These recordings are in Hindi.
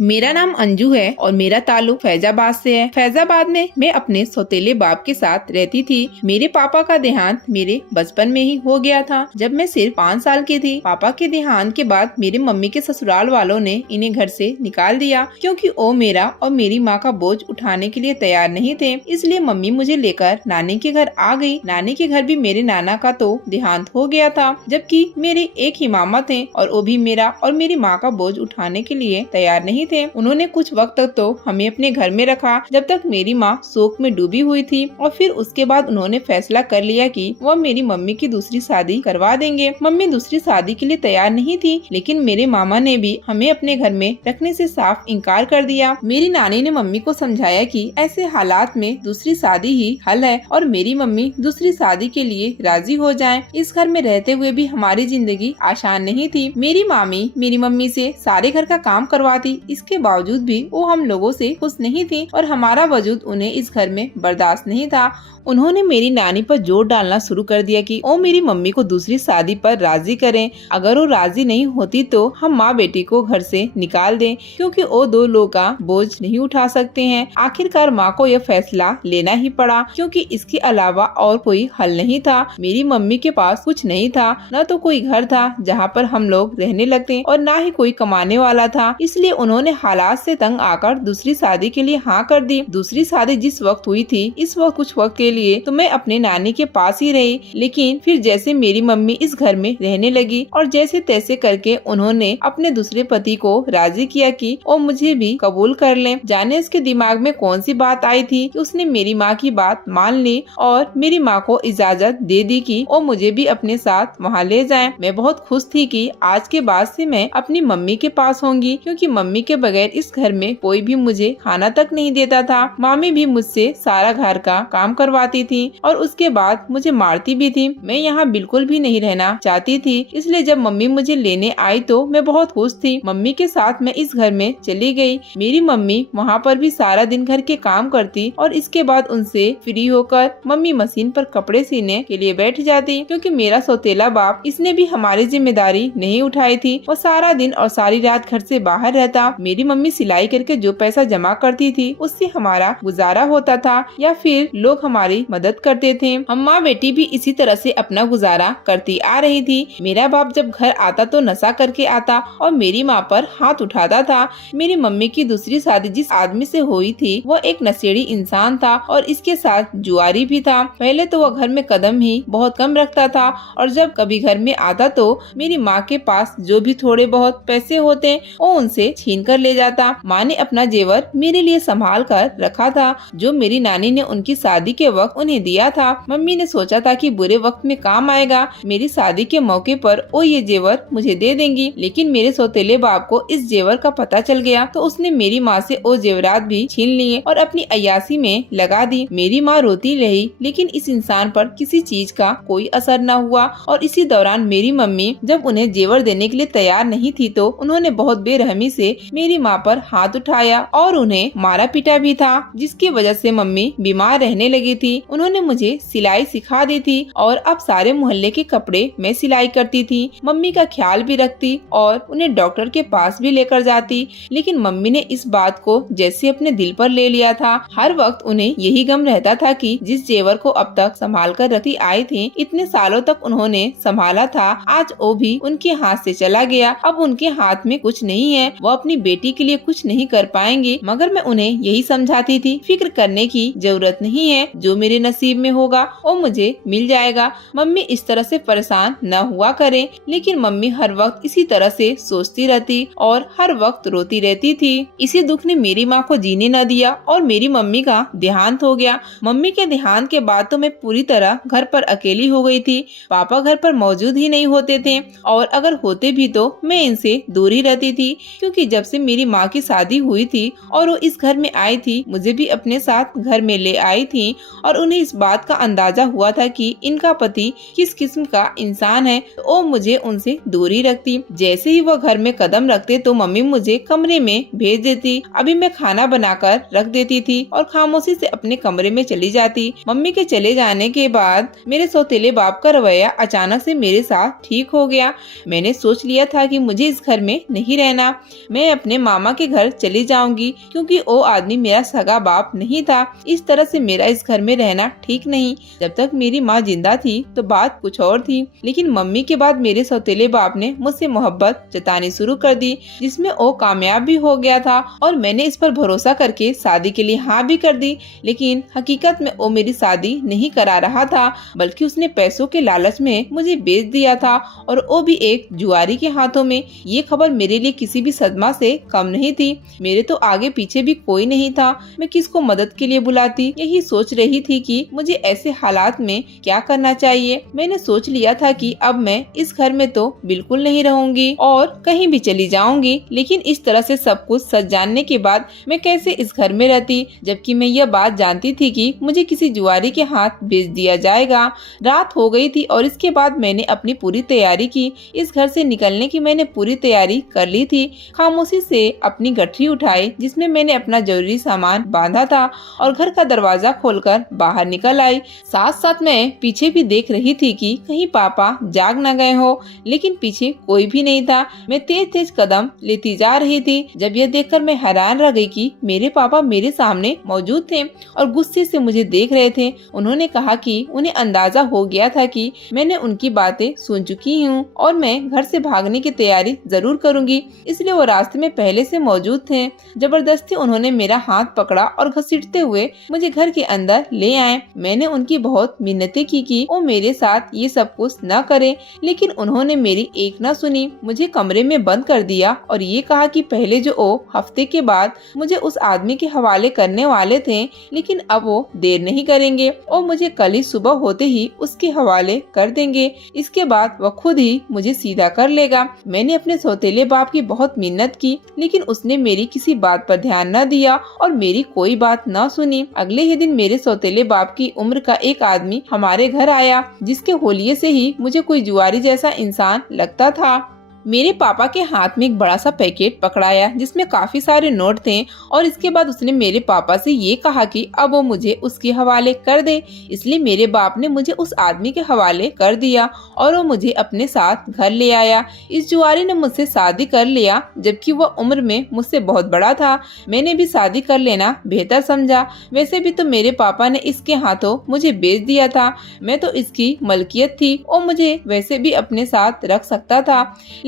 मेरा नाम अंजू है और मेरा ताल्लुक फैजाबाद से है। फैजाबाद में मैं अपने सौतेले बाप के साथ रहती थी। मेरे पापा का देहांत मेरे बचपन में ही हो गया था, जब मैं सिर्फ 5 साल की थी। पापा के देहांत के बाद मेरे मम्मी के ससुराल वालों ने इन्हें घर से निकाल दिया, क्योंकि वो मेरा और मेरी माँ का बोझ उठाने के लिए तैयार नहीं थे। इसलिए मम्मी मुझे लेकर नानी के घर आ गई। नानी के घर भी मेरे नाना का तो देहांत हो गया था, जबकि मेरे एक ही मामा थे और वो भी मेरा और मेरी माँ का बोझ उठाने के लिए तैयार नहीं थे। उन्होंने कुछ वक्त तक तो हमें अपने घर में रखा, जब तक मेरी माँ शोक में डूबी हुई थी, और फिर उसके बाद उन्होंने फैसला कर लिया कि वह मेरी मम्मी की दूसरी शादी करवा देंगे। मम्मी दूसरी शादी के लिए तैयार नहीं थी, लेकिन मेरे मामा ने भी हमें अपने घर में रखने से साफ इनकार कर दिया। मेरी नानी ने मम्मी को समझाया कि ऐसे हालात में दूसरी शादी ही हल है, और मेरी मम्मी दूसरी शादी के लिए राजी हो जाएं। इस घर में रहते हुए भी हमारी जिंदगी आसान नहीं थी। मेरी मामी मेरी मम्मी से सारे घर का काम करवाती, इसके बावजूद भी वो हम लोगों से खुश नहीं थी और हमारा वजूद उन्हें इस घर में बर्दाश्त नहीं था। उन्होंने मेरी नानी पर जोर डालना शुरू कर दिया कि वो मेरी मम्मी को दूसरी शादी पर राजी करें। अगर वो राजी नहीं होती तो हम माँ बेटी को घर से निकाल दें, क्योंकि वो 2 लोगों का बोझ नहीं उठा सकते हैं। आखिरकार माँ को यह फैसला लेना ही पड़ा, क्योंकि इसके अलावा और कोई हल नहीं था। मेरी मम्मी के पास कुछ नहीं था, न तो कोई घर था जहाँ पर हम लोग रहने लगते और न ही कोई कमाने वाला था। इसलिए उन्होंने हालात से तंग आकर दूसरी शादी के लिए हाँ कर दी। दूसरी शादी जिस वक्त हुई थी, इस वक्त कुछ वक्त के लिए तो मैं अपने नानी के पास ही रही, लेकिन फिर जैसे मेरी मम्मी इस घर में रहने लगी और जैसे तैसे करके उन्होंने अपने दूसरे पति को राजी किया कि वो मुझे भी कबूल कर लें। जाने उसके दिमाग में कौन सी बात आई थी कि उसने मेरी माँ की बात मान ली और मेरी माँ को इजाजत दे दी कि वो मुझे भी अपने साथ वहाँ ले जाए। मैं बहुत खुश थी कि आज के बाद से मैं अपनी मम्मी के पास होंगी, क्योंकि मम्मी के बगैर इस घर में कोई भी मुझे खाना तक नहीं देता था। मामी भी मुझसे सारा घर का काम करवाती थी और उसके बाद मुझे मारती भी थी। मैं यहाँ बिल्कुल भी नहीं रहना चाहती थी, इसलिए जब मम्मी मुझे लेने आई तो मैं बहुत खुश थी। मम्मी के साथ मैं इस घर में चली गई। मेरी मम्मी वहाँ पर भी सारा दिन घर के काम करती और इसके बाद उनसे फ्री होकर मम्मी मशीन पर कपड़े सीने के लिए बैठ जाती, क्योंकि मेरा सौतेला बाप इसने भी हमारी जिम्मेदारी नहीं उठाई थी। वो सारा दिन और सारी रात घर से बाहर रहता। मेरी मम्मी सिलाई करके जो पैसा जमा करती थी उससे हमारा गुजारा होता था, या फिर लोग हमारी मदद करते थे। हम माँ बेटी भी इसी तरह से अपना गुजारा करती आ रही थी। मेरा बाप जब घर आता तो नशा करके आता और मेरी माँ पर हाथ उठाता था। मेरी मम्मी की दूसरी शादी जिस आदमी से हुई थी वह एक नशेड़ी इंसान था और इसके साथ जुआरी भी था। पहले तो वह घर में कदम ही बहुत कम रखता था और जब कभी घर में आता तो मेरी माँ के पास जो भी थोड़े बहुत पैसे होते वो उनसे छीन कर ले जाता। माँ ने अपना जेवर मेरे लिए संभाल कर रखा था, जो मेरी नानी ने उनकी शादी के वक्त उन्हें दिया था। मम्मी ने सोचा था कि बुरे वक्त में काम आएगा, मेरी शादी के मौके पर वो ये जेवर मुझे दे देंगी। लेकिन मेरे सौतेले बाप को इस जेवर का पता चल गया तो उसने मेरी माँ से वो जेवरात भी छीन लिए और अपनी अय्यासी में लगा दी। मेरी माँ रोती रही, लेकिन इस इंसान पर किसी चीज का कोई असर न हुआ। और इसी दौरान मेरी मम्मी जब उन्हें जेवर देने के लिए तैयार नहीं थी तो उन्होंने बहुत बेरहमी से मेरी माँ पर हाथ उठाया और उन्हें मारा पीटा भी था, जिसकी वजह से मम्मी बीमार रहने लगी थी। उन्होंने मुझे सिलाई सिखा दी थी और अब सारे मोहल्ले के कपड़े मैं सिलाई करती थी। मम्मी का ख्याल भी रखती और उन्हें डॉक्टर के पास भी लेकर जाती। लेकिन मम्मी ने इस बात को जैसे अपने दिल पर ले लिया था। हर वक्त उन्हें यही गम रहता था कि जिस जेवर को अब तक संभाल कर रखती आई थी, इतने सालों तक उन्होंने संभाला था, आज वो भी उनके हाथ से चला गया। अब उनके हाथ में कुछ नहीं है, वो अपनी बेटी के लिए कुछ नहीं कर पाएंगे। मगर मैं उन्हें यही समझाती थी, फिक्र करने की जरूरत नहीं है, जो मेरे नसीब में होगा वो मुझे मिल जाएगा। मम्मी इस तरह से परेशान न हुआ करें। लेकिन मम्मी हर वक्त इसी तरह से सोचती रहती और हर वक्त रोती रहती थी। इसी दुख ने मेरी माँ को जीने न दिया और मेरी मम्मी का देहांत हो गया। मम्मी के देहांत के बाद तो मैं पूरी तरह घर पर अकेली हो गई थी। पापा घर पर मौजूद ही नहीं होते थे और अगर होते भी तो मैं इनसे दूर ही रहती थी, क्योंकि जब से मेरी माँ की शादी हुई थी और वो इस घर में आई थी, मुझे भी अपने साथ घर में ले आई थी और उन्हें इस बात का अंदाजा हुआ था कि इनका पति किस किस्म का इंसान है, तो वो मुझे उनसे दूर ही रखती। जैसे ही वो घर में कदम रखते तो मम्मी मुझे कमरे में भेज देती। अभी मैं खाना बनाकर रख देती थी और खामोशी से अपने कमरे में चली जाती। मम्मी के चले जाने के बाद मेरे सौतेले बाप का रवैया अचानक से मेरे साथ ठीक हो गया। मैंने सोच लिया था कि मुझे इस घर में नहीं रहना, मैं अपने अपने मामा के घर चली जाऊंगी, क्योंकि वो आदमी मेरा सगा बाप नहीं था। इस तरह से मेरा इस घर में रहना ठीक नहीं। जब तक मेरी माँ जिंदा थी तो बात कुछ और थी, लेकिन मम्मी के बाद मेरे सौतेले बाप ने मुझसे मोहब्बत जतानी शुरू कर दी, जिसमें वो कामयाब भी हो गया था और मैंने इस पर भरोसा करके शादी के लिए हाँ भी कर दी। लेकिन हकीकत में वो मेरी शादी नहीं करा रहा था, बल्कि उसने पैसों के लालच में मुझे बेच दिया था, और वो भी एक जुआरी के हाथों में। ये खबर मेरे लिए किसी भी सदमा से कम नहीं थी। मेरे तो आगे पीछे भी कोई नहीं था, मैं किसको मदद के लिए बुलाती। यही सोच रही थी कि मुझे ऐसे हालात में क्या करना चाहिए। मैंने सोच लिया था कि अब मैं इस घर में तो बिल्कुल नहीं रहूंगी और कहीं भी चली जाऊंगी। लेकिन इस तरह से सब कुछ सच जानने के बाद मैं कैसे इस घर में रहती, जबकि मैं यह बात जानती थी कि मुझे किसी जुआरी के हाथ बेच दिया जाएगा। रात हो गई थी और इसके बाद मैंने अपनी पूरी तैयारी की। इस घर से निकलने की मैंने पूरी तैयारी कर ली थी। खामोशी से अपनी गठरी उठाई जिसमें मैंने अपना जरूरी सामान बांधा था और घर का दरवाजा खोलकर बाहर निकल आई। साथ साथ मैं पीछे भी देख रही थी कि कहीं पापा जाग न गए हो, लेकिन पीछे कोई भी नहीं था। मैं तेज तेज कदम लेती जा रही थी जब यह देखकर मैं हैरान रह गई कि मेरे पापा मेरे सामने मौजूद थे और गुस्से से मुझे देख रहे थे। उन्होंने कहा कि उन्हें अंदाजा हो गया था कि मैंने उनकी बातें सुन चुकी हूँ और मैं घर से भागने की तैयारी जरूर करूंगी, इसलिए वो रास्ते में पहले से मौजूद थे। जबरदस्ती उन्होंने मेरा हाथ पकड़ा और घसीटते हुए मुझे घर के अंदर ले आए। मैंने उनकी बहुत मिन्नतें की कि वो मेरे साथ ये सब कुछ न करे, लेकिन उन्होंने मेरी एक न सुनी। मुझे कमरे में बंद कर दिया और ये कहा कि पहले जो वो हफ्ते के बाद मुझे उस आदमी के हवाले करने वाले थे, लेकिन अब वो देर नहीं करेंगे और मुझे कल ही सुबह होते ही उसके हवाले कर देंगे। इसके बाद वह खुद ही मुझे सीधा कर लेगा। मैंने अपने सौतेले बाप की बहुत मिन्नत की, लेकिन उसने मेरी किसी बात पर ध्यान न दिया और मेरी कोई बात न सुनी। अगले ही दिन मेरे सौतेले बाप की उम्र का एक आदमी हमारे घर आया, जिसके होलिये से ही मुझे कोई जुआरी जैसा इंसान लगता था। मेरे पापा के हाथ में एक बड़ा सा पैकेट पकड़ाया जिसमें काफी सारे नोट थे और इसके बाद उसने मेरे पापा से ये कहा कि अब वो मुझे उसके हवाले कर दे। इसलिए मेरे बाप ने मुझे उस आदमी के हवाले कर दिया और वो मुझे अपने साथ घर ले आया। इस जुआरी ने मुझसे शादी कर लिया, जबकि वह उम्र में मुझसे बहुत बड़ा था। मैंने भी शादी कर लेना बेहतर समझा। वैसे भी तो मेरे पापा ने इसके हाथों मुझे बेच दिया था। मैं तो इसकी मलकियत थी और मुझे वैसे भी अपने साथ रख सकता था,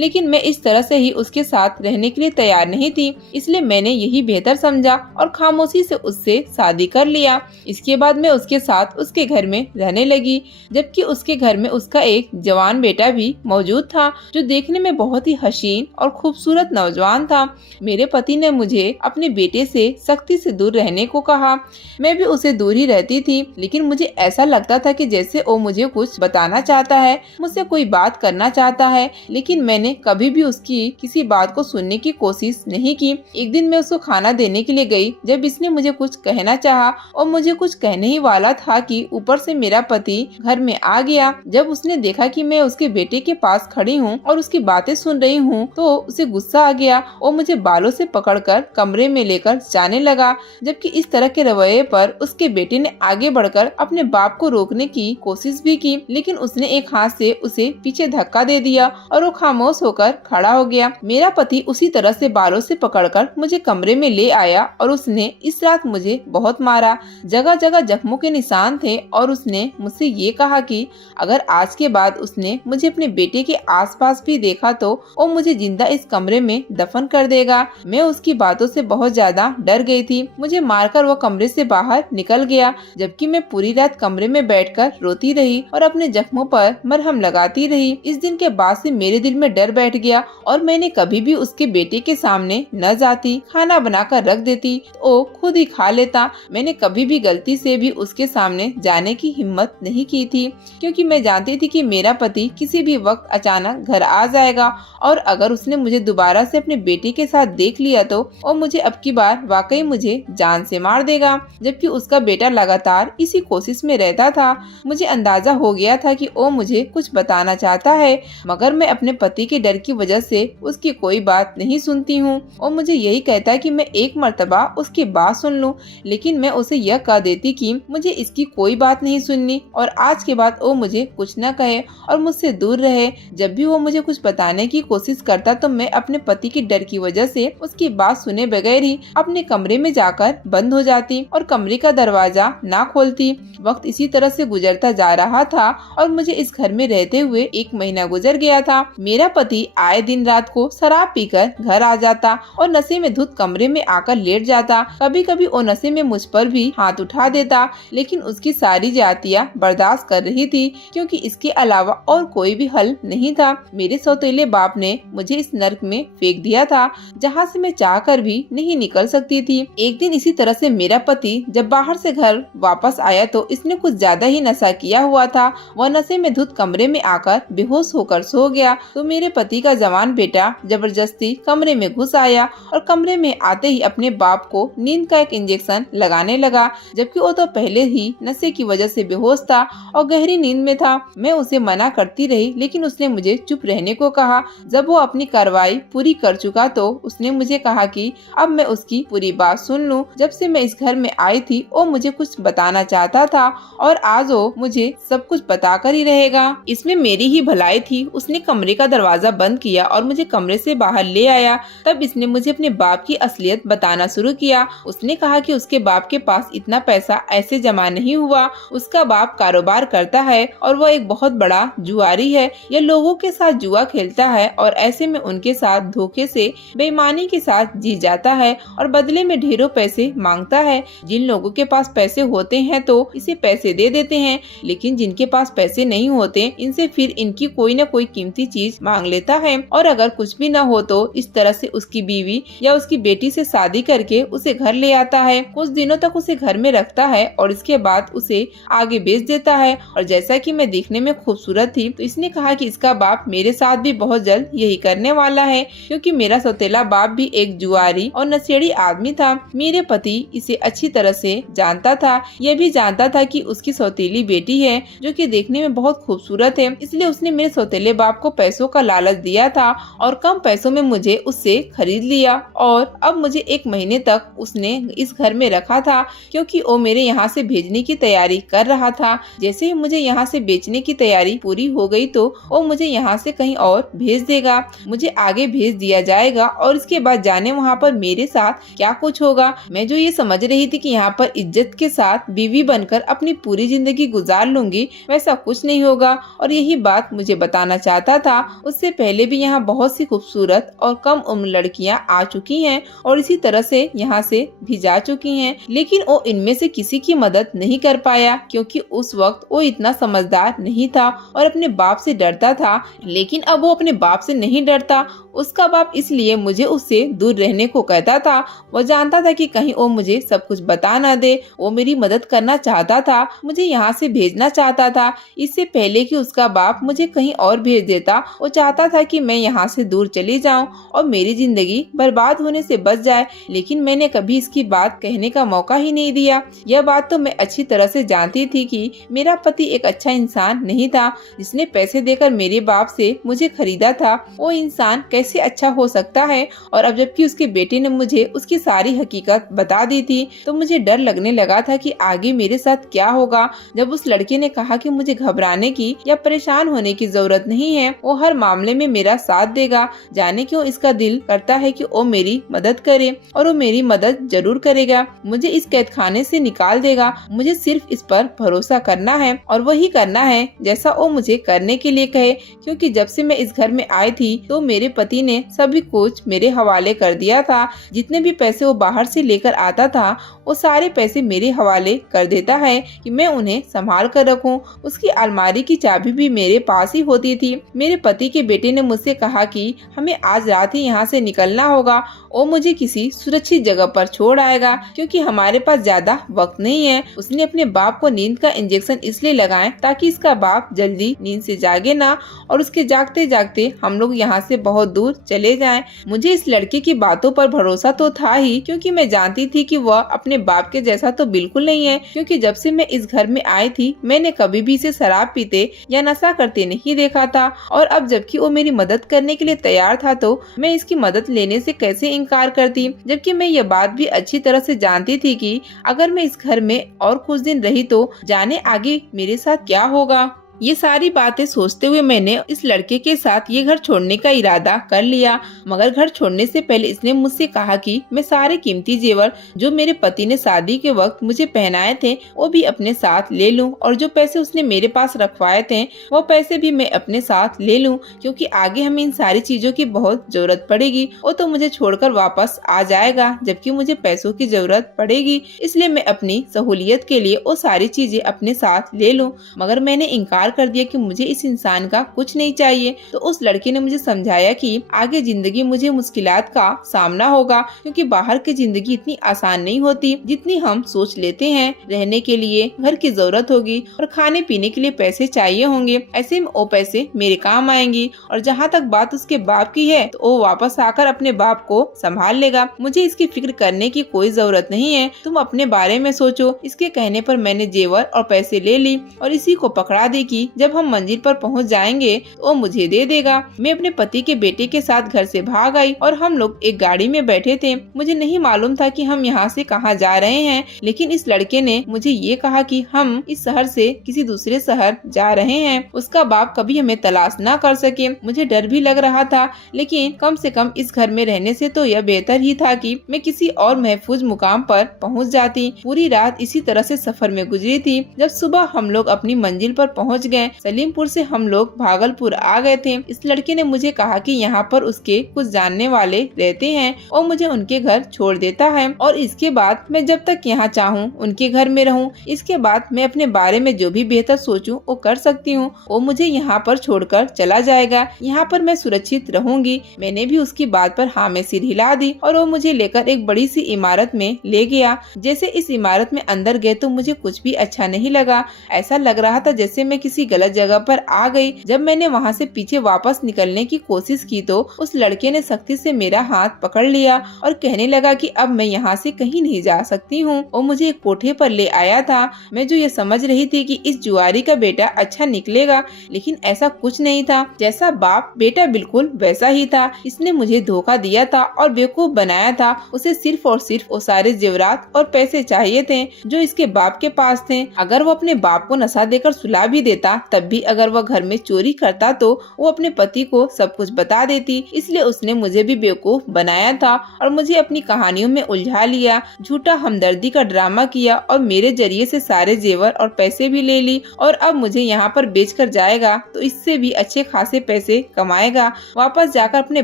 लेकिन मैं इस तरह से ही उसके साथ रहने के लिए तैयार नहीं थी। इसलिए मैंने यही बेहतर समझा और खामोशी से उससे शादी कर लिया। इसके बाद मैं उसके साथ उसके घर में रहने लगी, जबकि उसके घर में उसका एक जवान बेटा भी मौजूद था जो देखने में बहुत ही हसीन और खूबसूरत नौजवान था। मेरे पति ने मुझे अपने बेटे से सख्ती से दूर रहने को कहा। मैं भी उसे दूर ही रहती थी, लेकिन मुझे ऐसा लगता था कि जैसे वो मुझे कुछ बताना चाहता है, मुझसे कोई बात करना चाहता है, लेकिन मैंने कभी भी उसकी किसी बात को सुनने की कोशिश नहीं की। एक दिन मैं उसको खाना देने के लिए गई। जब इसने मुझे कुछ कहना चाहा और मुझे कुछ कहने ही वाला था कि ऊपर से मेरा पति घर में आ गया। जब उसने देखा कि मैं उसके बेटे के पास खड़ी हूँ और उसकी बातें सुन रही हूँ, तो उसे गुस्सा आ गया और मुझे बालों से पकड़कर कमरे में लेकर जाने लगा। जबकि इस तरह के रवैये पर उसके बेटे ने आगे बढ़कर अपने बाप को रोकने की कोशिश भी की, लेकिन उसने एक हाथ से उसे पीछे धक्का दे दिया और वो खामोश होकर खड़ा हो गया। मेरा पति उसी तरह से बालों से पकड़कर मुझे कमरे में ले आया और उसने इस रात मुझे बहुत मारा। जगह जगह जख्मों के निशान थे और उसने मुझसे ये कहा कि अगर आज के बाद उसने मुझे अपने बेटे के आसपास भी देखा तो वो मुझे जिंदा इस कमरे में दफन कर देगा। मैं उसकी बातों से बहुत ज्यादा डर गई थी। मुझे मारकर वो कमरे से बाहर निकल गया, जबकि मैं पूरी रात कमरे में बैठकर रोती रही और अपने जख्मों पर मरहम लगाती रही। इस दिन के बाद से मेरे दिल में डर बैठ गया और मैंने कभी भी उसके बेटे के सामने न जाती। खाना बनाकर रख देती तो वो खुद ही खा लेता। मैंने कभी भी गलती से भी उसके सामने जाने की हिम्मत नहीं की थी, क्योंकि मैं जानती थी कि मेरा पति किसी भी वक्त अचानक घर आ जाएगा और अगर उसने मुझे दोबारा से अपने बेटे के साथ देख लिया तो वो मुझे अब की बार वाकई मुझे जान से मार देगा। जबकि उसका बेटा लगातार इसी कोशिश में रहता था। मुझे अंदाजा हो गया था कि वो मुझे कुछ बताना चाहता है, मगर मैं अपने पति के डर की वजह से उसकी कोई बात नहीं सुनती हूँ और मुझे यही कहता है कि मैं एक मर्तबा उसकी बात सुन लूं, लेकिन मैं उसे यह कह देती कि मुझे इसकी कोई बात नहीं सुननी और आज के बाद वो मुझे कुछ न कहे और मुझसे दूर रहे। जब भी वो मुझे कुछ बताने की कोशिश करता तो मैं अपने पति के डर की वजह से उसकी बात सुने बगैर ही अपने कमरे में जाकर बंद हो जाती और कमरे का दरवाजा ना खोलती। वक्त इसी तरह से गुजरता जा रहा था और मुझे इस घर में रहते हुए 1 महीना गुजर गया था। मेरा पति आए दिन रात को शराब पीकर घर आ जाता और नशे में धुत कमरे में आकर लेट जाता। कभी कभी वो नशे में मुझ पर भी हाथ उठा देता, लेकिन उसकी सारी जातियाँ बर्दाश्त कर रही थी क्योंकि इसके अलावा और कोई भी हल नहीं था। मेरे सौतेले बाप ने मुझे इस नर्क में फेंक दिया था जहाँ से मैं चाहकर भी नहीं निकल सकती थी। एक दिन इसी तरह से मेरा पति जब बाहर से घर वापस आया तो इसने कुछ ज्यादा ही नशा किया हुआ था। वह नशे में धुत कमरे में आकर बेहोश होकर सो गया तो मेरे पति का जवान बेटा जबरदस्ती कमरे में घुस आया और कमरे में आते ही अपने बाप को नींद का एक इंजेक्शन लगाने लगा, जबकि वो तो पहले ही नशे की वजह से बेहोश था और गहरी नींद में था। मैं उसे मना करती रही लेकिन उसने मुझे चुप रहने को कहा। जब वो अपनी कार्रवाई पूरी कर चुका तो उसने मुझे कहा कि अब मैं उसकी पूरी बात सुन लूं। जब से मैं इस घर में आई थी वो मुझे कुछ बताना चाहता था और आज वो मुझे सब कुछ बताकर ही रहेगा। इसमें मेरी ही भलाई थी। उसने कमरे का दरवाजा बंद किया और मुझे कमरे से बाहर ले आया। तब इसने मुझे अपने बाप की असलियत बताना शुरू किया। उसने कहा कि उसके बाप के पास इतना पैसा ऐसे जमा नहीं हुआ। उसका बाप कारोबार करता है और वो एक बहुत बड़ा जुआरी है। यह लोगों के साथ जुआ खेलता है और ऐसे में उनके साथ धोखे से बेईमानी के साथ जी जाता है और बदले में ढेरों पैसे मांगता है। जिन लोगों के पास पैसे होते हैं तो इसे पैसे दे देते हैं, लेकिन जिनके पास पैसे नहीं होते इनसे फिर इनकी कोई न कोई कीमती चीज मांग लेता है और अगर कुछ भी न हो तो इस तरह से उसकी बीवी या उसकी बेटी से शादी करके उसे घर ले आता है। कुछ दिनों तक उसे घर में रखता है और इसके बाद उसे आगे बेच देता है। और जैसा कि मैं दिखने में खूबसूरत थी तो इसने कहा कि इसका बाप मेरे साथ भी बहुत जल्द यही करने वाला है, क्योंकि मेरा सौतेला बाप भी एक जुआरी और नशेड़ी आदमी था। मेरे पति इसे अच्छी तरह से जानता था। यह भी जानता था कि उसकी सौतेली बेटी है जो कि देखने में बहुत खूबसूरत है, इसलिए उसने मेरे सौतेले बाप को पैसों का लालच दिया था और कम पैसों में मुझे उससे खरीद लिया। और अब मुझे 1 महीने तक उसने इस घर में रखा था क्योंकि वो मेरे यहाँ से भेजने की तैयारी कर रहा था। जैसे ही मुझे यहाँ से बेचने की तैयारी पूरी हो गई तो वो मुझे यहाँ से कहीं और भेज देगा, मुझे आगे भेज दिया जाएगा और इसके बाद जाने वहाँ पर मेरे साथ क्या कुछ होगा। मैं जो ये समझ रही थी कि यहाँ पर इज्जत के साथ बीवी बनकर अपनी पूरी जिंदगी गुजार लूंगी, वैसा कुछ नहीं होगा। और यही बात मुझे बताना चाहता था। उससे पहले भी यहाँ बहुत सी खूबसूरत और कम उम्र लड़कियाँ आ चुकी हैं और इसी तरह से यहाँ से भी जा चुकी हैं, लेकिन वो इनमें से किसी की मदद नहीं कर पाया क्योंकि उस वक्त वो इतना समझदार नहीं था और अपने बाप से डरता था। लेकिन अब वो अपने बाप से नहीं डरता। उसका बाप इसलिए मुझे उससे दूर रहने को कहता था। वो जानता था कि कहीं वो मुझे सब कुछ बता ना दे। वो मेरी मदद करना चाहता था, मुझे यहाँ से भेजना चाहता था। इससे पहले कि उसका बाप मुझे कहीं और भेज देता, वो चाहता था कि मैं यहाँ से दूर चली जाऊँ और मेरी जिंदगी बर्बाद होने से बच जाए। लेकिन मैंने कभी इसकी बात कहने का मौका ही नहीं दिया। यह बात तो मैं अच्छी तरह से जानती थी कि मेरा पति एक अच्छा इंसान नहीं था। जिसने पैसे देकर मेरे बाप से मुझे खरीदा था, वो इंसान कैसे अच्छा हो सकता है। और अब जबकि उसके बेटे ने मुझे उसकी सारी हकीकत बता दी थी तो मुझे डर लगने लगा था कि आगे मेरे साथ क्या होगा। जब उस लड़के ने कहा कि मुझे घबराने की या परेशान होने की जरूरत नहीं है, वो हर मामले में मेरा साथ देगा। जाने क्यों इसका दिल करता है कि वो मेरी मदद करे और वो मेरी मदद जरूर करेगा। मुझे इस कैदखाने से निकाल देगा। मुझे सिर्फ इस पर भरोसा करना है और वही करना है जैसा वो मुझे करने के लिए कहे, क्योंकि जब से मैं इस घर में आई थी तो मेरे पति ने सभी कुछ मेरे हवाले कर दिया था। जितने भी पैसे वो बाहर से लेकर आता था वो सारे पैसे मेरे हवाले कर देता है कि मैं उन्हें संभाल कर रखूं। उसकी अलमारी की चाबी भी मेरे पास ही होती थी। मेरे पति के बेटे ने मुझसे कहा कि हमें आज रात ही यहाँ से निकलना होगा। वो मुझे किसी सुरक्षित जगह पर छोड़ आएगा क्योंकि हमारे पास ज्यादा वक्त नहीं है। उसने अपने बाप को नींद का इंजेक्शन इसलिए लगाया ताकि इसका बाप जल्दी नींद से जागे ना और उसके जागते जागते हम लोग यहाँ से बहुत दूर दूर चले जाएं। मुझे इस लड़के की बातों पर भरोसा तो था ही, क्योंकि मैं जानती थी कि वह अपने बाप के जैसा तो बिल्कुल नहीं है। क्योंकि जब से मैं इस घर में आई थी मैंने कभी भी इसे शराब पीते या नशा करते नहीं देखा था। और अब जबकि वो मेरी मदद करने के लिए तैयार था तो मैं इसकी मदद लेने से कैसे इनकार करती, जबकि मैं यह बात भी अच्छी तरह से जानती थी कि अगर मैं इस घर में और कुछ दिन रही तो जाने आगे मेरे साथ क्या होगा। ये सारी बातें सोचते हुए मैंने इस लड़के के साथ ये घर छोड़ने का इरादा कर लिया। मगर घर छोड़ने से पहले इसने मुझसे कहा कि मैं सारे कीमती जेवर जो मेरे पति ने शादी के वक्त मुझे पहनाए थे वो भी अपने साथ ले लूं, और जो पैसे उसने मेरे पास रखवाए थे वो पैसे भी मैं अपने साथ ले लूं, क्योंकि आगे हमें इन सारी चीजों की बहुत जरूरत पड़ेगी। वो तो मुझे छोड़कर वापस आ जाएगा, जबकि मुझे पैसों की जरूरत पड़ेगी। इसलिए मैं अपनी सहूलियत के लिए वो सारी चीजें अपने साथ ले लूं। मगर मैंने इनकार कर दिया कि मुझे इस इंसान का कुछ नहीं चाहिए। तो उस लड़के ने मुझे समझाया कि आगे जिंदगी मुझे मुश्किलात का सामना होगा, क्योंकि बाहर की जिंदगी इतनी आसान नहीं होती जितनी हम सोच लेते हैं। रहने के लिए घर की जरूरत होगी और खाने पीने के लिए पैसे चाहिए होंगे। ऐसे में वो पैसे मेरे काम आएंगी। और जहाँ तक बात उसके बाप की है तो वो वापस आकर अपने बाप को संभाल लेगा। मुझे इसकी फिक्र करने की कोई जरूरत नहीं है, तुम अपने बारे में सोचो। इसके कहने पर मैंने जेवर और पैसे ले ली और इसी को पकड़ा दी कि जब हम मंजिल पर पहुंच जाएंगे तो वो मुझे दे देगा। मैं अपने पति के बेटे के साथ घर से भाग आई और हम लोग एक गाड़ी में बैठे थे। मुझे नहीं मालूम था कि हम यहाँ से कहाँ जा रहे हैं, लेकिन इस लड़के ने मुझे ये कहा कि हम इस शहर से किसी दूसरे शहर जा रहे हैं। उसका बाप कभी हमें तलाश ना कर सके। मुझे डर भी लग रहा था, लेकिन कम से कम इस घर में रहने से तो यह बेहतर ही था कि मैं किसी और महफूज मुकाम पर पहुँच जाती। पूरी रात इसी तरह से सफर में गुजरी थी। जब सुबह हम लोग अपनी मंजिल पर पहुँच गए। सलीमपुर से हम लोग भागलपुर आ गए थे। इस लड़के ने मुझे कहा कि यहाँ पर उसके कुछ जानने वाले रहते हैं और मुझे उनके घर छोड़ देता है, और इसके बाद मैं जब तक यहाँ चाहूँ उनके घर में रहूँ। इसके बाद मैं अपने बारे में जो भी बेहतर सोचूं वो कर सकती हूँ। वो मुझे यहाँ पर छोड़कर चला जाएगा, यहाँ पर मैं सुरक्षित रहूंगी। मैंने भी उसकी बात पर हाँ में सिर हिला दी और वो मुझे लेकर एक बड़ी सी इमारत में ले गया। जैसे इस इमारत में अंदर गए तो मुझे कुछ भी अच्छा नहीं लगा। ऐसा लग रहा था जैसे मैं किसी गलत जगह पर आ गई। जब मैंने वहाँ से पीछे वापस निकलने की कोशिश की तो उस लड़के ने सख्ती से मेरा हाथ पकड़ लिया और कहने लगा कि अब मैं यहाँ से कहीं नहीं जा सकती हूँ। वो मुझे एक कोठे पर ले आया था। मैं जो ये समझ रही थी कि इस जुआरी का बेटा अच्छा निकलेगा, लेकिन ऐसा कुछ नहीं था। जैसा बाप बेटा बिल्कुल वैसा ही था। इसने मुझे धोखा दिया था और बेवकूफ बनाया था। उसे सिर्फ और सिर्फ वो सारे जेवरात और पैसे चाहिए थे जो इसके बाप के पास थे। अगर वो अपने बाप को नशा देकर सुला भी देता, तब भी अगर वह घर में चोरी करता तो वो अपने पति को सब कुछ बता देती। इसलिए उसने मुझे भी बेवकूफ बनाया था और मुझे अपनी कहानियों में उलझा लिया। झूठा हमदर्दी का ड्रामा किया और मेरे जरिए से सारे जेवर और पैसे भी ले ली। और अब मुझे यहाँ पर बेचकर जाएगा तो इससे भी अच्छे खासे पैसे कमाएगा। वापस जाकर अपने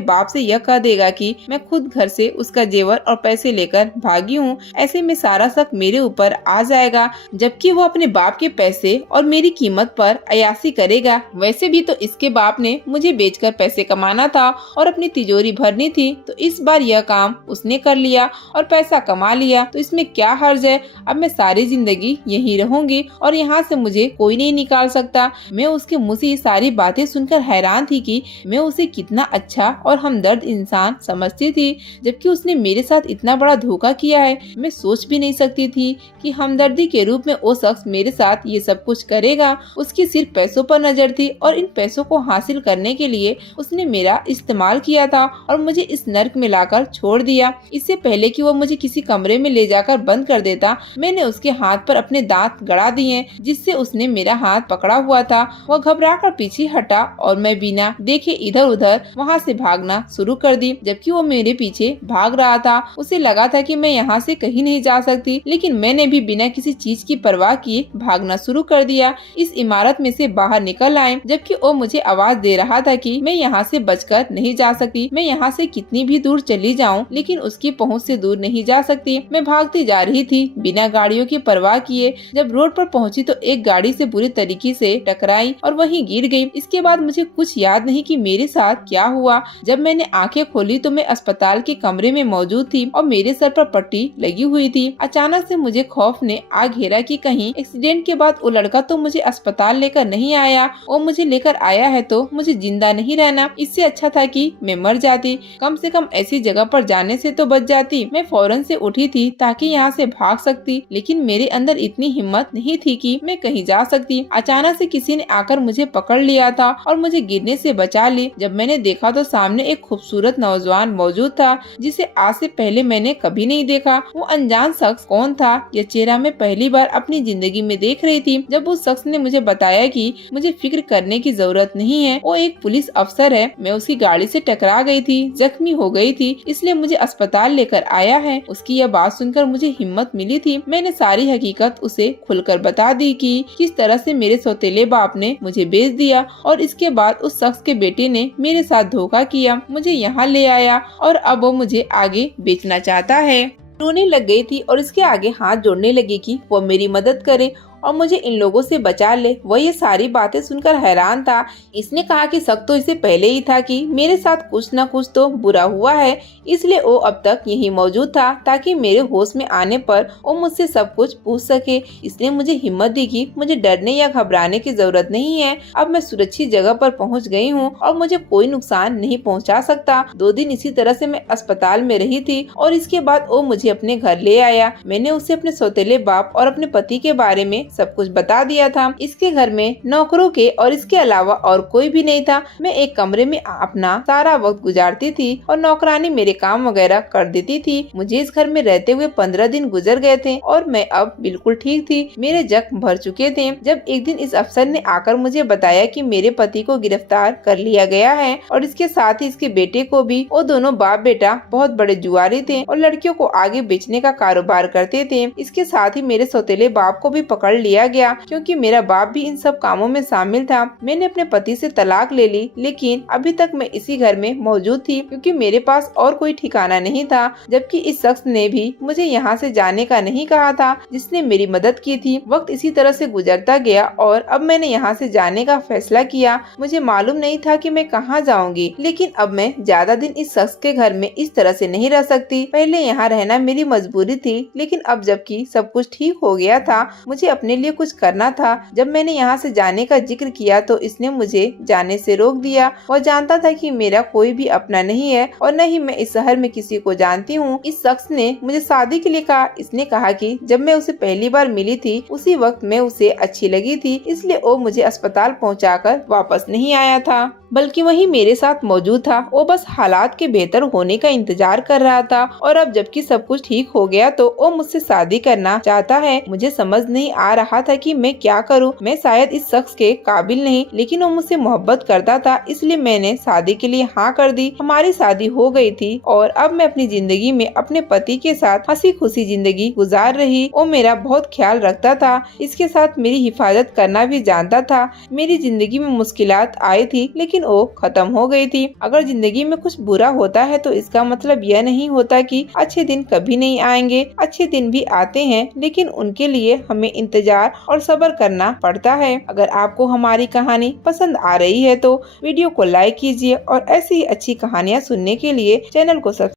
बाप से यह कह देगा कि मैं खुद घर से उसका जेवर और पैसे लेकर भागी हूँ। ऐसे में सारा शक मेरे ऊपर आ जाएगा, जबकि वो अपने बाप के पैसे और मेरी कीमत पर अयासी करेगा। वैसे भी तो इसके बाप ने मुझे बेचकर पैसे कमाना था और अपनी तिजोरी भरनी थी, तो इस बार यह काम उसने कर लिया और पैसा कमा लिया, तो इसमें क्या हर्ज है। अब मैं सारी जिंदगी यहीं रहूंगी और यहाँ से मुझे कोई नहीं निकाल सकता। मैं उसके मुंह से ये सारी बातें सुनकर हैरान थी कि मैं उसे कितना अच्छा और हमदर्द इंसान समझती थी, जबकि उसने मेरे साथ इतना बड़ा धोखा किया है। मैं सोच भी नहीं सकती थी कि हमदर्दी के रूप में वो शख्स मेरे साथ ये सब कुछ करेगा। उसकी सिर्फ पैसों पर नजर थी और इन पैसों को हासिल करने के लिए उसने मेरा इस्तेमाल किया था और मुझे इस नर्क में लाकर छोड़ दिया। इससे पहले कि वो मुझे किसी कमरे में ले जाकर बंद कर देता, मैंने उसके हाथ पर अपने दांत गड़ा दिए, जिससे उसने मेरा हाथ पकड़ा हुआ था। वह घबराकर पीछे हटा और मैं बिना देखे इधर उधर वहाँ से भागना शुरू कर दी, जबकि वो मेरे पीछे भाग रहा था। उसे लगा था कि मैं यहाँ से कहीं नहीं जा सकती, लेकिन मैंने भी बिना किसी चीज की परवाह किए भागना शुरू कर दिया। इस इमारत में से बाहर निकल आए, जबकि वो मुझे आवाज दे रहा था कि मैं यहाँ से बचकर नहीं जा सकती। मैं यहाँ से कितनी भी दूर चली जाऊँ, लेकिन उसकी पहुँच से दूर नहीं जा सकती। मैं भागती जा रही थी बिना गाड़ियों की परवाह किए। जब रोड पर पहुँची तो एक गाड़ी से बुरी तरीके से टकराई और वहीं गिर गई। इसके बाद मुझे कुछ याद नहीं कि मेरे साथ क्या हुआ। जब मैंने आंखें खोली तो मैं अस्पताल के कमरे में मौजूद थी और मेरे सर पर पट्टी लगी हुई थी। अचानक से मुझे खौफ ने आ घेरा कि कहीं एक्सीडेंट के बाद वो लड़का तो मुझे अस्पताल लेकर नहीं आया और मुझे लेकर आया है तो मुझे जिंदा नहीं रहना, इससे अच्छा था कि मैं मर जाती। कम से कम ऐसी जगह पर जाने से तो बच जाती। मैं फौरन से उठी थी ताकि यहाँ से भाग सकती, लेकिन मेरे अंदर इतनी हिम्मत नहीं थी कि मैं कहीं जा सकती। अचानक से किसी ने आकर मुझे पकड़ लिया था और मुझे गिरने से बचा ली। जब मैंने देखा तो सामने एक खूबसूरत नौजवान मौजूद था जिसे आज से पहले मैंने कभी नहीं देखा। वो अनजान शख्स कौन था, यह चेहरा मैं पहली बार अपनी जिंदगी में देख रही थी। जब उस शख्स ने मुझे बताया कि मुझे फिक्र करने की जरूरत नहीं है, वो एक पुलिस अफसर है, मैं उसकी गाड़ी से टकरा गई थी, जख्मी हो गई थी, इसलिए मुझे अस्पताल लेकर आया है। उसकी यह बात सुनकर मुझे हिम्मत मिली थी। मैंने सारी हकीकत उसे खुलकर बता दी कि किस तरह से मेरे सौतेले बाप ने मुझे बेच दिया और इसके बाद उस शख्स के बेटे ने मेरे साथ धोखा किया, मुझे यहाँ ले आया और अब वो मुझे आगे बेचना चाहता है। रोने लग गई थी और इसके आगे हाथ जोड़ने लगी कि वो मेरी मदद करे और मुझे इन लोगों से बचा ले। वह ये सारी बातें सुनकर हैरान था। इसने कहा कि शक तो इसे पहले ही था कि मेरे साथ कुछ न कुछ तो बुरा हुआ है, इसलिए वो अब तक यहीं मौजूद था ताकि मेरे होश में आने पर वो मुझसे सब कुछ पूछ सके। इसने मुझे हिम्मत दी कि मुझे डरने या घबराने की जरूरत नहीं है, अब मैं सुरक्षित जगह पर पहुंच गई हूं और मुझे कोई नुकसान नहीं पहुंचा सकता। 2 दिन इसी तरह से मैं अस्पताल में रही थी और इसके बाद वो मुझे अपने घर ले आया। मैंने उसे अपने सौतेले बाप और अपने पति के बारे में सब कुछ बता दिया था। इसके घर में नौकरों के और इसके अलावा और कोई भी नहीं था। मैं एक कमरे में अपना सारा वक्त गुजारती थी और नौकरानी मेरे काम वगैरह कर देती थी। मुझे इस घर में रहते हुए 15 दिन गुजर गए थे और मैं अब बिल्कुल ठीक थी। मेरे जख्म भर चुके थे। जब एक दिन इस अफसर ने आकर मुझे बताया कि मेरे पति को गिरफ्तार कर लिया गया है और इसके साथ ही इसके बेटे को भी। वो दोनों बाप बेटा बहुत बड़े जुआरी थे और लड़कियों को आगे बेचने का कारोबार करते थे। इसके साथ ही मेरे सौतेले बाप को भी पकड़ लिया गया क्योंकि मेरा बाप भी इन सब कामों में शामिल था। मैंने अपने पति से तलाक ले ली, लेकिन अभी तक मैं इसी घर में मौजूद थी क्योंकि मेरे पास और कोई ठिकाना नहीं था। जबकि इस शख्स ने भी मुझे यहाँ से जाने का नहीं कहा था जिसने मेरी मदद की थी। वक्त इसी तरह से गुजरता गया और अब मैंने यहाँ से जाने का फैसला किया। मुझे मालूम नहीं था कि मैं कहाँ जाऊंगी, लेकिन अब मैं ज्यादा दिन इस शख्स के घर में इस तरह से नहीं रह सकती। पहले यहाँ रहना मेरी मजबूरी थी, लेकिन अब जबकि सब कुछ ठीक हो गया था, मुझे अपने लिए कुछ करना था। जब मैंने यहाँ से जाने का जिक्र किया तो इसने मुझे जाने से रोक दिया। वह जानता था कि मेरा कोई भी अपना नहीं है और न ही मैं इस शहर में किसी को जानती हूँ। इस शख्स ने मुझे शादी के लिए कहा। इसने कहा कि जब मैं उसे पहली बार मिली थी उसी वक्त मैं उसे अच्छी लगी थी, इसलिए वो मुझे अस्पताल पहुँचाकर वापस नहीं आया था, बल्कि वही मेरे साथ मौजूद था। वो बस हालात के बेहतर होने का इंतजार कर रहा था और अब जबकि सब कुछ ठीक हो गया तो वो मुझसे शादी करना चाहता है। मुझे समझ नहीं आ रहा था कि मैं क्या करूं। मैं शायद इस शख्स के काबिल नहीं, लेकिन वो मुझसे मोहब्बत करता था, इसलिए मैंने शादी के लिए हाँ कर दी। हमारी शादी हो गई थी और अब मैं अपनी जिंदगी में अपने पति के साथ हंसी खुशी जिंदगी गुजार रही। वो मेरा बहुत ख्याल रखता था, इसके साथ मेरी हिफाजत करना भी जानता था। मेरी जिंदगी में मुश्किलात आई थी, लेकिन वो खत्म हो गई थी। अगर जिंदगी में कुछ बुरा होता है तो इसका मतलब यह नहीं होता कि अच्छे दिन कभी नहीं आएंगे। अच्छे दिन भी आते हैं, लेकिन उनके लिए हमें इंतजार और सब्र करना पड़ता है। अगर आपको हमारी कहानी पसंद आ रही है तो वीडियो को लाइक कीजिए और ऐसी ही अच्छी कहानियाँ सुनने के लिए चैनल को सब्सक्राइब